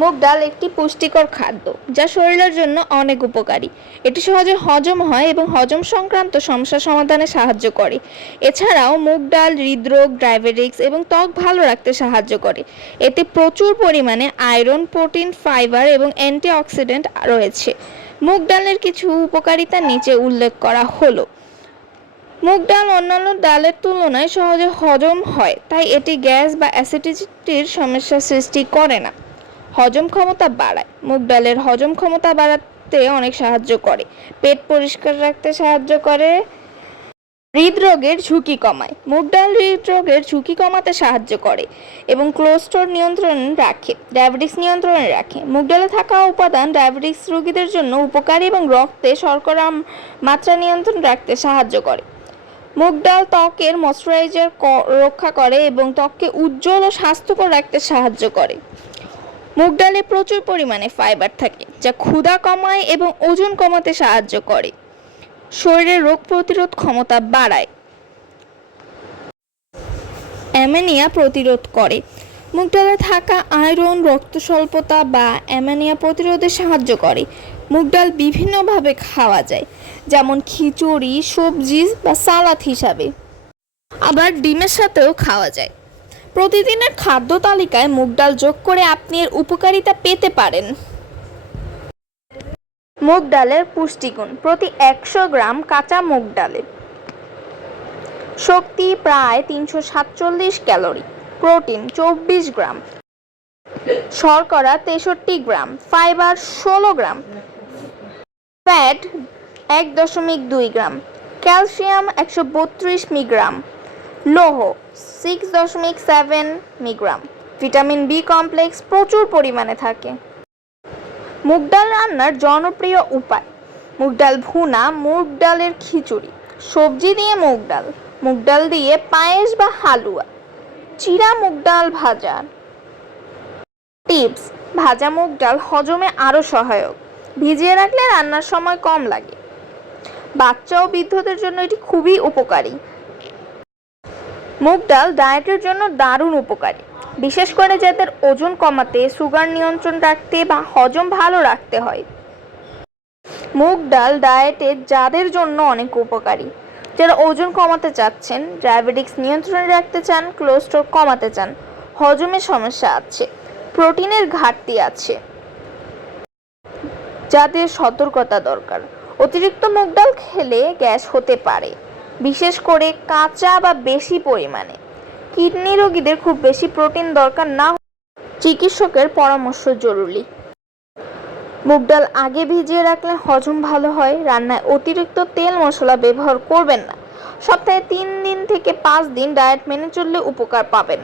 মুগ ডাল একটি পুষ্টিকর খাদ্য, যা শরীরের জন্য অনেক উপকারী। এটি সহজে হজম হয় এবং হজম সংক্রান্ত সমস্যা সমাধানে সাহায্য করে। এছাড়াও মুগ ডাল, হৃদরোগ ডায়াবেটিক্স এবং ত্বক ভালো রাখতে সাহায্য করে। এতে প্রচুর পরিমাণে আয়রন, প্রোটিন, ফাইবার এবং অ্যান্টিঅক্সিডেন্ট রয়েছে। মুগ ডালের কিছু উপকারিতা নিচে উল্লেখ করা হলো। মুগ ডাল অন্যান্য ডালের তুলনায় সহজে হজম হয়, তাই এটি গ্যাস বা অ্যাসিডিটির সমস্যা সৃষ্টি করে না। হজম ক্ষমতা বাড়ায়। মুগ ডালের হজম ক্ষমতা বাড়াতে অনেক সাহায্য করে। পেট পরিষ্কার রাখতে সাহায্য করে। হৃদরোগের ঝুঁকি কমায়। মুগ ডাল হৃদরোগের ঝুঁকি কমাতে সাহায্য করে এবং কোলেস্টোর নিয়ন্ত্রণ রাখে ডায়াবেটিস নিয়ন্ত্রণে রাখে। মুগ ডালে থাকা উপাদান ডায়াবেটিস রোগীদের জন্য উপকারী এবং রক্তে শর্করা মাত্রা নিয়ন্ত্রণ রাখতে সাহায্য করে। মুগ ডাল ত্বকের ময়শ্চারাইজার রক্ষা করে এবং ত্বককে উজ্জ্বল ও স্বাস্থ্যকর রাখতে সাহায্য করে। মুগ ডালে প্রচুর পরিমাণে ফাইবার থাকে, যা ক্ষুধা কমায় এবং ওজন কমাতে সাহায্য করে। শরীরের রোগ প্রতিরোধ ক্ষমতা বাড়ায়। অ্যামেনিয়া প্রতিরোধ করে। মুগ ডালে থাকা আয়রন রক্ত স্বল্পতা বা অ্যামেনিয়া প্রতিরোধে সাহায্য করে। মুগ ডাল বিভিন্নভাবে খাওয়া যায়, যেমন খিচুড়ি, সবজি বা সালাদ হিসাবে। আবার ডিমের সাথেও খাওয়া যায়। প্রতিদিনের খাদ্য তালিকায় মুগ ডাল যোগ করে আপনি এর উপকারিতা পেতে পারেন। মুগ ডালের পুষ্টিগুণ, প্রতি একশো গ্রাম কাঁচা মুগ ডালে। শক্তি প্রায় তিনশো সাতচল্লিশ ক্যালোরি, প্রোটিন চব্বিশ গ্রাম। শর্করা তেষট্টি গ্রাম, ফাইবার ষোলো গ্রাম। ফ্যাট এক দশমিক দুই গ্রাম, ক্যালসিয়াম একশো বত্রিশ মিগ্রাম। লৌহ সিক্স দশমিক সেভেন মিগ্রাম। ভিটামিন বি কমপ্লেক্স প্রচুর পরিমাণে থাকে। মুগ ডাল রান্নার জনপ্রিয় উপায়, মুগ ডাল ভুনা, মুগ ডালের খিচুড়ি। সবজি দিয়ে মুগ ডাল মুগ ডাল দিয়ে পায়েস বা হালুয়া, চিরা মুগ ডাল ভাজা। টিপস, ভাজা মুগ ডাল হজমে আরও সহায়ক, ভিজিয়ে রাখলে রান্নার সময় কম লাগে। বাচ্চা ও বৃদ্ধদের জন্য এটি খুবই উপকারী মুগ ডাল ডায়েটের জন্য দারুণ উপকারী। বিশেষ করে যাদের ওজন কমাতে সুগার নিয়ন্ত্রণ রাখতে বা হজম ভালো রাখতে হয়। মুগ ডাল ডায়েটে যাদের জন্য অনেক উপকারী। যারা ওজন কমাতে চাচ্ছেন ডায়াবেটিক্স নিয়ন্ত্রণে রাখতে চান কোলেস্ট্রল কমাতে চান হজমের সমস্যা আছে, প্রোটিনের ঘাটতি আছে। যাদের সতর্কতা দরকার। অতিরিক্ত মুগ ডাল খেলে গ্যাস হতে পারে। বিশেষ করে কাঁচা বা বেশি পরিমাণে। কিডনি রোগীদের খুব বেশি প্রোটিন দরকার না চিকিৎসকের পরামর্শ জরুরি। মুগ ডাল আগে ভিজিয়ে রাখলে হজম ভালো হয়, রান্নায় অতিরিক্ত তেল মশলা ব্যবহার করবেন না। সপ্তাহে তিন দিন থেকে পাঁচ দিন ডায়েট মেনে চললে উপকার পাবেন।